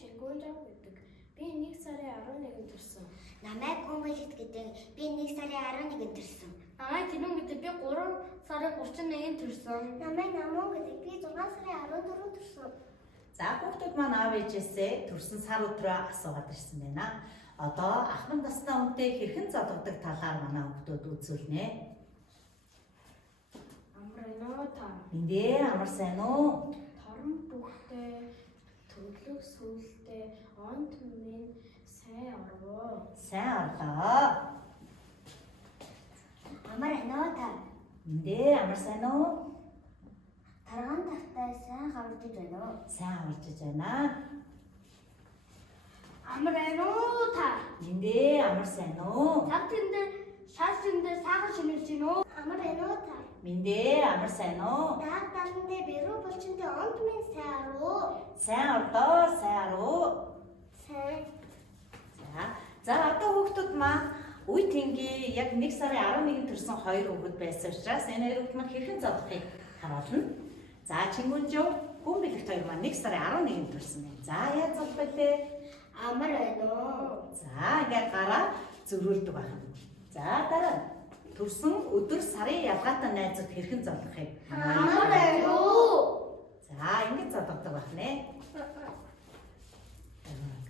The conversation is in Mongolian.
Чингүнжав гэдэг. Би 1 сарын 11-нд төрсөн. Намайг Гүнбэлэт гэдэг. Би 1 сарын 11-нд төрсөн. Намайг Тинүн гэдэг. Би 3 сарын 31-нд төрсөн. Намайг Намун гэдэг. Би 6 сарын 14-нд төрсөн. За хүүхдүүд маань аав ээжээсээ төрсөн сар өдрөө асуугаад ирсэн байна. Одоо ахмад насны үнэтэй хэрхэн зодгодог талаар манай хүүхдүүд үзүүлнэ. Амрано та. Эндээ амар сайн уу? Торон бүхтэй, төрлөх сүлтэй, онт минь сайн орвоо. Сайн орлоо. Амар аноота. Эндээ амар сайн уу? Тарган тахтай сайн хавардаж байна уу? Сайн аварчиж байна. Амрано та. Эндээ амар сайн уу? Завтэн дээр саахан шинэлж гин үү? Амар аноота. Эндээ амар сайн уу? Даг даландэ бэрүү булчинтэй онт минь сайн аруу. Сайн орлоо, сайн аруу. Сайн. За одоо хүүхдүүд маань үе тэнгийн яг 1 сарын 11-нд төрсэн 2 хүүхэд байсан учраас энэ 2 хүүхэд маань хэрхэн зодохыг харуулна. За Чингүнжав, Гүнбэлэт хоёр маань 1 сарын 11-нд төрсөн байна. За яаж зодох вэ? Амар аноо. За ингээд гараа зөрүүлдэг байна. За дараа төрсөн өдөр сарын ялгаатай найзууд хэрхэн зодохыг. Амар аноо. За ингэж зодогдог байна.